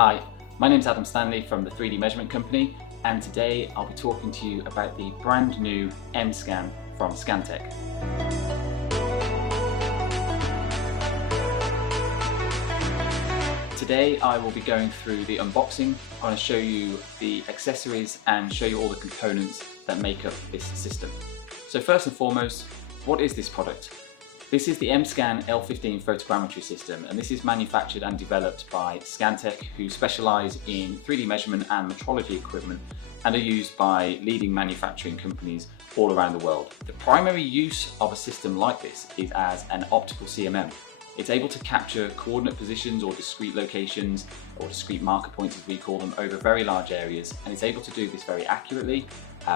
Hi, my name is Adam Stanley from the 3D Measurement Company, and today I'll be talking to you about the brand new MSCAN from SCANTECH. Today I will be going through the unboxing. I'm going to show you the accessories and show you all the components that make up this system. So first and foremost, what is this product? This is the MSCAN L-15 photogrammetry system, and this is manufactured and developed by SCANTECH, who specialise in 3D measurement and metrology equipment and are used by leading manufacturing companies all around the world. The primary use of a system like this is as an optical CMM. It's able to capture coordinate positions or discrete locations, or discrete marker points as we call them, over very large areas, and it's able to do this very accurately,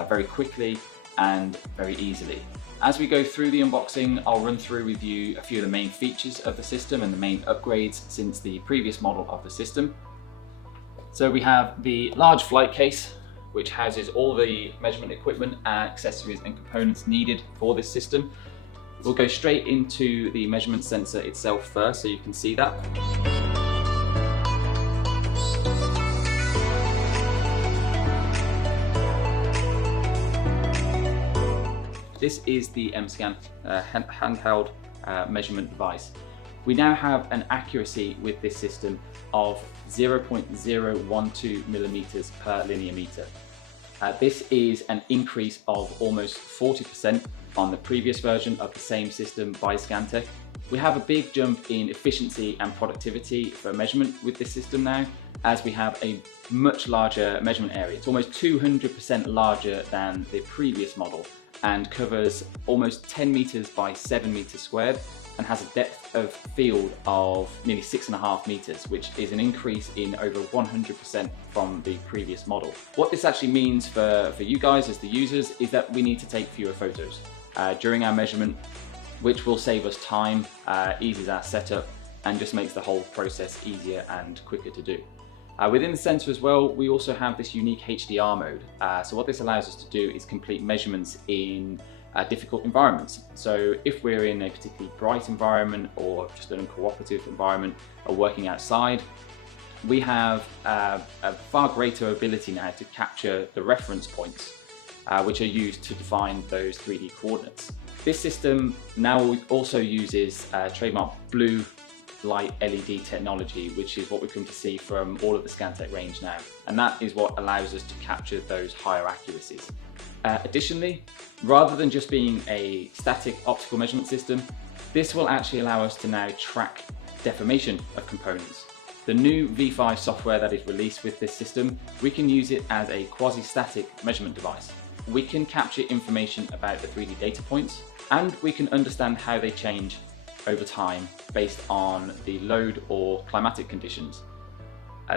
very quickly and very easily. As we go through the unboxing, I'll run through with you a few of the main features of the system and the main upgrades since the previous model of the system. So we have the large flight case, which houses all the measurement equipment, accessories and components needed for this system. We'll go straight into the measurement sensor itself first, so you can see that. This is the MSCAN handheld measurement device. We now have an accuracy with this system of 0.012 millimeters per linear meter. This is an increase of almost 40% on the previous version of the same system by SCANTECH. We have a big jump in efficiency and productivity for measurement with this system now, as we have a much larger measurement area. It's almost 200% larger than the previous model and covers almost 10 meters by 7 meters squared and has a depth of field of nearly 6.5 meters, which is an increase in over 100% from the previous model. What this actually means for you guys as the users is that we need to take fewer photos during our measurement, which will save us time, eases our setup, and just makes the whole process easier and quicker to do. Within the sensor as well, we also have this unique HDR mode. So what this allows us to do is complete measurements in difficult environments. So if we're in a particularly bright environment or just an uncooperative environment or working outside, we have a far greater ability now to capture the reference points, which are used to define those 3D coordinates. This system now also uses trademark blue light LED technology, which is what we've come to see from all of the SCANTECH range now, and that is what allows us to capture those higher accuracies. Additionally, rather than just being a static optical measurement system, this will actually allow us to now track deformation of components. The new V5 software that is released with this system, we can use it as a quasi-static measurement device. We can capture information about the 3D data points, and we can understand how they change over time based on the load or climatic conditions.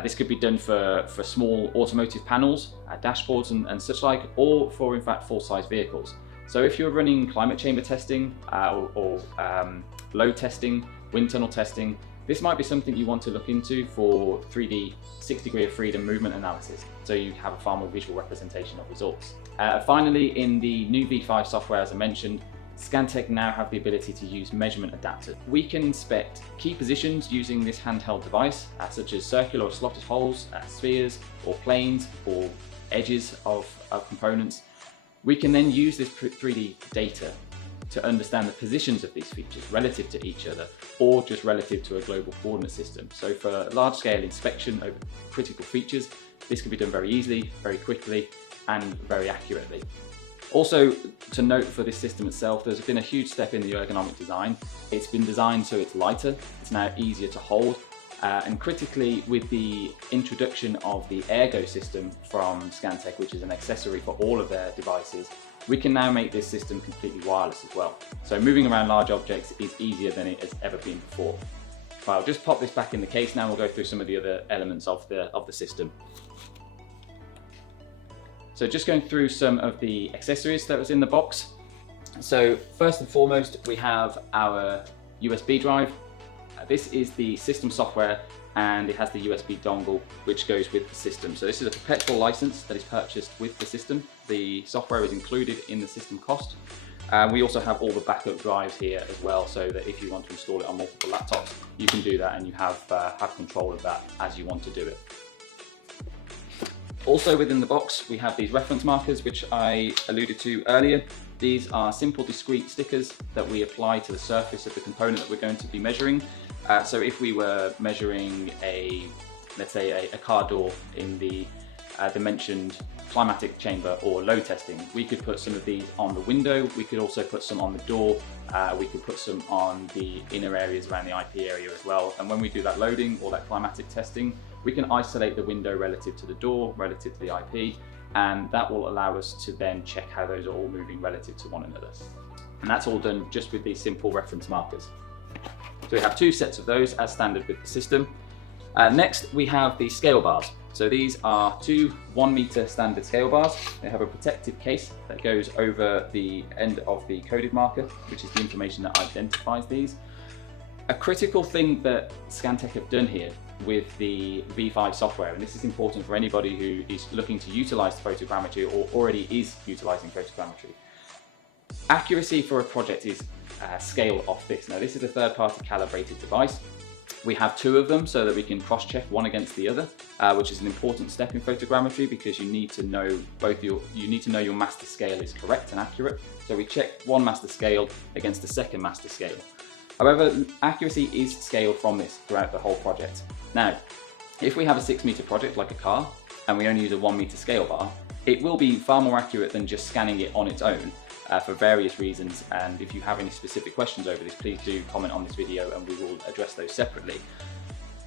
This could be done for small automotive panels, dashboards and such like, or for in fact full-size vehicles. So if you're running climate chamber testing or load testing, wind tunnel testing, this might be something you want to look into for 3D 6-degree of freedom movement analysis, so you have a far more visual representation of results. Finally, in the new V5 software, as I mentioned, SCANTECH now have the ability to use measurement adapters. We can inspect key positions using this handheld device, such as circular or slotted holes, spheres or planes or edges of components. We can then use this 3D data to understand the positions of these features relative to each other, or just relative to a global coordinate system. So for large-scale inspection over critical features, this can be done very easily, very quickly and very accurately. Also, to note for this system itself, there's been a huge step in the ergonomic design. It's been designed so it's lighter, it's now easier to hold, and critically, with the introduction of the Ergo system from SCANTECH, which is an accessory for all of their devices, we can now make this system completely wireless as well. So moving around large objects is easier than it has ever been before. I'll just pop this back in the case now. We'll go through some of the other elements of the system. So just going through some of the accessories that was in the box. So first and foremost, we have our USB drive. This is the system software, and it has the USB dongle which goes with the system. So this is a perpetual license that is purchased with the system. The software is included in the system cost. We also have all the backup drives here as well, so that if you want to install it on multiple laptops, you can do that and you have control of that as you want to do it. Also within the box, we have these reference markers, which I alluded to earlier. These are simple discrete stickers that we apply to the surface of the component that we're going to be measuring. So if we were measuring let's say a car door in the dimensioned climatic chamber or load testing, we could put some of these on the window. We could also put some on the door. We could put some on the inner areas around the IP area as well. And when we do that loading or that climatic testing, we can isolate the window relative to the door, relative to the IP, and that will allow us to then check how those are all moving relative to one another. And that's all done just with these simple reference markers. So we have 2 sets of those as standard with the system. Next, we have the scale bars. So these are 2 1 meter standard scale bars. They have a protective case that goes over the end of the coded marker, which is the information that identifies these. A critical thing that SCANTECH have done here with the V5 software, and this is important for anybody who is looking to utilize photogrammetry or already is utilizing photogrammetry. Accuracy for a project is scaled off this. Now, this is a third-party calibrated device. We have 2 of them so that we can cross-check one against the other, which is an important step in photogrammetry because you need to know your master scale is correct and accurate. So we check one master scale against the second master scale. However, accuracy is scaled from this throughout the whole project. Now, if we have a 6 meter project like a car and we only use a 1 meter scale bar, it will be far more accurate than just scanning it on its own for various reasons. And if you have any specific questions over this, please do comment on this video and we will address those separately.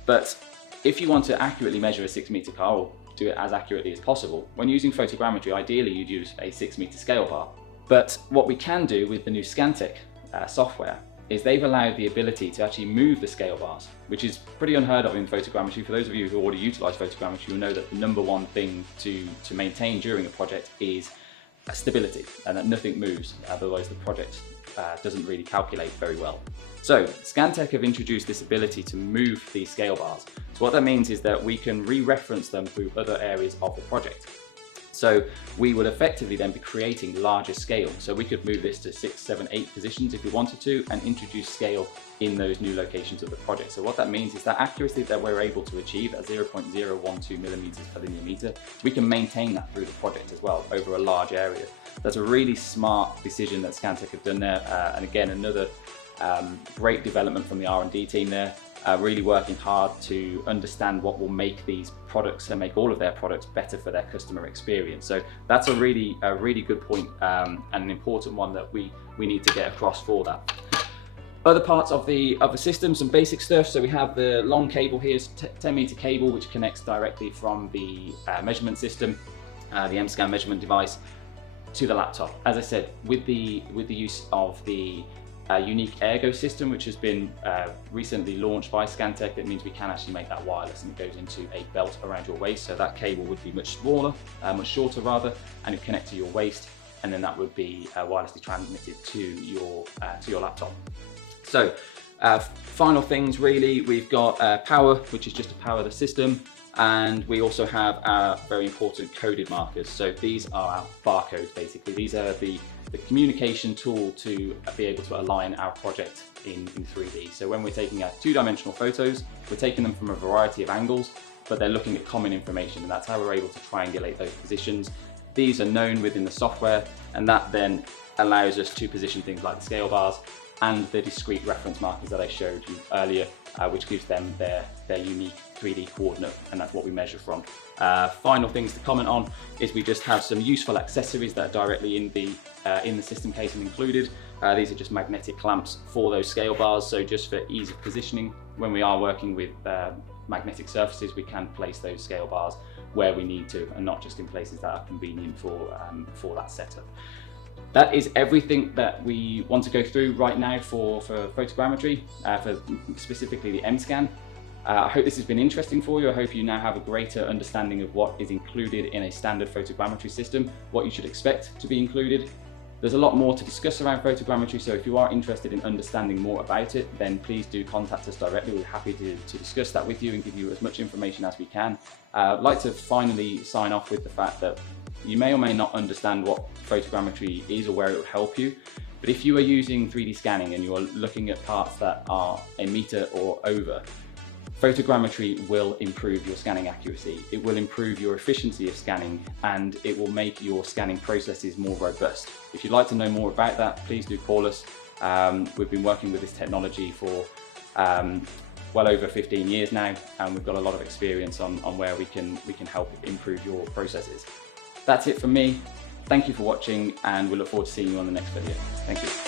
But if you want to accurately measure a 6 meter car or do it as accurately as possible, when using photogrammetry, ideally you'd use a 6 meter scale bar. But what we can do with the new SCANTECH software is they've allowed the ability to actually move the scale bars, which is pretty unheard of in photogrammetry. For those of you who already utilize photogrammetry, you'll know that the number one thing to maintain during a project is stability, and that nothing moves, otherwise the project doesn't really calculate very well. So SCANTECH have introduced this ability to move these scale bars. So what that means is that we can re-reference them through other areas of the project. So we would effectively then be creating larger scale. So we could move this to 6, 7, 8 positions if we wanted to and introduce scale in those new locations of the project. So what that means is that accuracy that we're able to achieve at 0.012 millimeters per linear meter, we can maintain that through the project as well over a large area. That's a really smart decision that SCANTECH have done there. And again, another great development from the R&D team there. Really working hard to understand what will make these products and make all of their products better for their customer experience. So that's a really good point and an important one that we need to get across for that. Other parts of the system, some basic stuff. So we have the long cable here, 10 meter cable, which connects directly from the measurement system, the MSCAN measurement device, to the laptop. As I said, with the use of the unique ergo system, which has been recently launched by SCANTECH, that means we can actually make that wireless and it goes into a belt around your waist. So that cable would be much smaller, much shorter rather, and it connect to your waist, and then that would be wirelessly transmitted to your laptop. So final things really, we've got power, which is just to power the system. And we also have our very important coded markers. So these are our barcodes basically. These are the communication tool to be able to align our project in 3D. So when we're taking our 2-dimensional photos, we're taking them from a variety of angles, but they're looking at common information, and that's how we're able to triangulate those positions. These are known within the software, and that then allows us to position things like the scale bars and the discrete reference markers that I showed you earlier, which gives them their unique 3D coordinate, and that's what we measure from. Final things to comment on is we just have some useful accessories that are directly in the system casing included. These are just magnetic clamps for those scale bars, so just for ease of positioning, when we are working with magnetic surfaces, we can place those scale bars where we need to, and not just in places that are convenient for that setup. That is everything that we want to go through right now for photogrammetry, for specifically the MSCAN. I hope this has been interesting for you. I hope you now have a greater understanding of what is included in a standard photogrammetry system, what you should expect to be included. There's a lot more to discuss around photogrammetry, so if you are interested in understanding more about it, then please do contact us directly. We're happy to discuss that with you and give you as much information as we can. I'd like to finally sign off with the fact that you may or may not understand what photogrammetry is or where it will help you. But if you are using 3D scanning and you are looking at parts that are a meter or over, photogrammetry will improve your scanning accuracy. It will improve your efficiency of scanning, and it will make your scanning processes more robust. If you'd like to know more about that, please do call us. We've been working with this technology for well over 15 years now, and we've got a lot of experience on where we can help improve your processes. That's it from me. Thank you for watching, and we look forward to seeing you on the next video. Thank you.